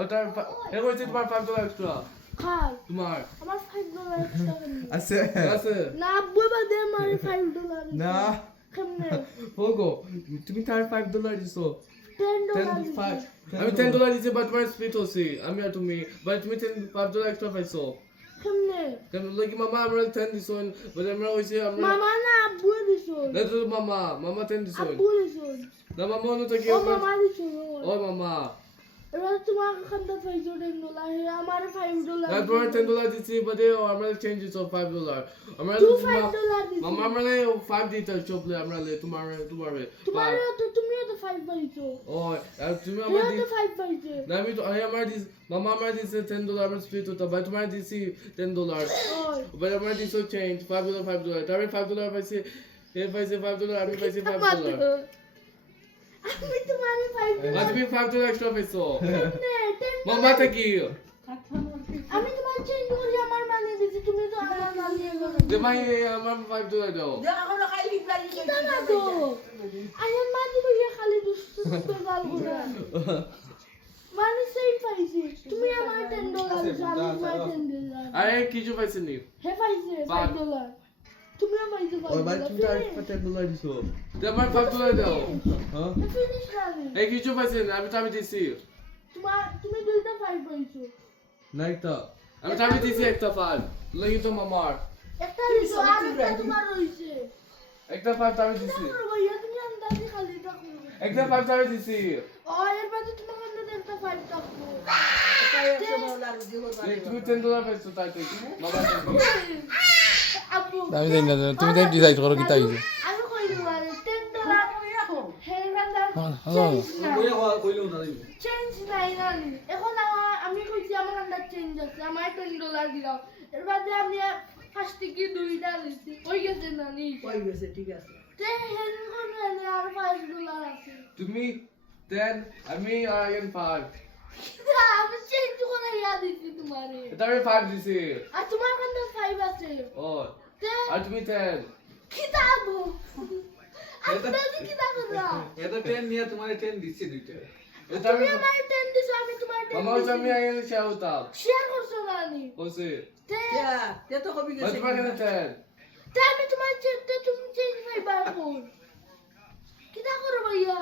ওটার এ কইছে তোমার $5 এক্সট্রা খাল তোমার আমার $5 এক্সট্রা কেমনে আছে আছে না আব্বু এবার দে আমার $5 না কেমনে ওগো তুমি তার $5 দিছো $10 আমি $10 দিছি বাট তোমার স্প্লিট হইছে আমি আর তুমি বাট তুমি $5 এক্সট্রা পাইছো কেমনে কেন লাগি মামা আমরা 10 দিছো বাট আমরা হইছে আমরা মামা না আব্বু দিছো না তো মামা 10 দিছো আব্বু দিছো না মামা অন্য তো কি ও মামা দিছো ও মামা এবার তোমার খান্তা পাইছো $10 হে আমার $5 না তোমার $10 দিছি বাট আমরা চেঞ্জ দিছো $5 আমরা তুই $5 দিছো মামা আমরা 5 দিতে চপলে আমরা তোমার তুমিও তো 5 পাইছো ও আর তুমি তুমিও আমার তো 5 পাইছো না আমি তো আমার দিস মামা আমার দিছে $10 আমরা স্প্লিট হতো বাট তোমার দিছি $10 ওই বাট আমার দিছো চেঞ্জ $5 তারপরে $5 পাইছে এ পাইছে $5 আমি পাইছি $5 আমি তোমার $5 আজ তুমি $5 এক্সট্রা পাইছো কেমনে মামা কি আমি তোমার চেঞ্জ করি আমার মানে দিছি তুমি তো আমার মানিয়ে গেলো যে মাই আমার $5 দাও কিতা না তো আয়ান মাঝে বসে খালি দুষ্ট গাল গুলা মানে সেই পাইছি তুমি আমার $10 দিছো আমি তোমার $10 আরে কিছু পাইছে নি হে পাইছে $5 তুমি আমার ওই ভাই তুমি তার $10 দিছো তোমার $5 দাও হ্যাঁ ফিনিশ রানি এই কিছু পাইছে না আমি দিছি তুমি দুইটা 5 পাইছো নাই তো আমি দিছি একটা 5 লাগি তো মামার একটা দিছো আর একটা তোমার রইছে একটা 5 আমি দিছি ভাইয়া তুমি আন্দাজে খালি থাকো একটা 5 আমি দিছি ও এর বাদে তোমার আন্দাজে একটা 5 থাকো তুমি $10 পাইছো তাই তো মামা আব্বু আমি জানি না তুমি তাই ডিসাইড করো কি তাই আমি কই দিবা $10 হে বান্দার চেঞ্জ নাই নানি এখন আমি কইছি আমার আন্দাজ চেঞ্জ আছে আমার $10 দিলাও এর বাদে আমি ফার্স্ট থেকে দুইটা দিছি কই গেছে নানি কই গেছে ঠিক আছে তে হেন কোন এনে আর $5 আছে তুমি 10 আমি আর 5 আমি চেঞ্জ করে ইয়া দিছি তোমারে এটা আমি 5 দিছি আর তোমার কাছে 5 আছে ও তে আর তুমি 10 কিতাবু আন্দাজ কিতা করা এটা 10 নিয়ে তোমারে 10 দিচ্ছি দুইটা এটা আমি তুমি আমার 10 দিছো আমি তোমার 10 মামা আমি আগে চাওতা শেয়ার করছো নানি ওসে তে তে তো কবি গেছে বাট মানে 10 তে আমি তোমার চেকটা তুমি চেঞ্জ পাইবা কোন কিতা করো ভাইয়া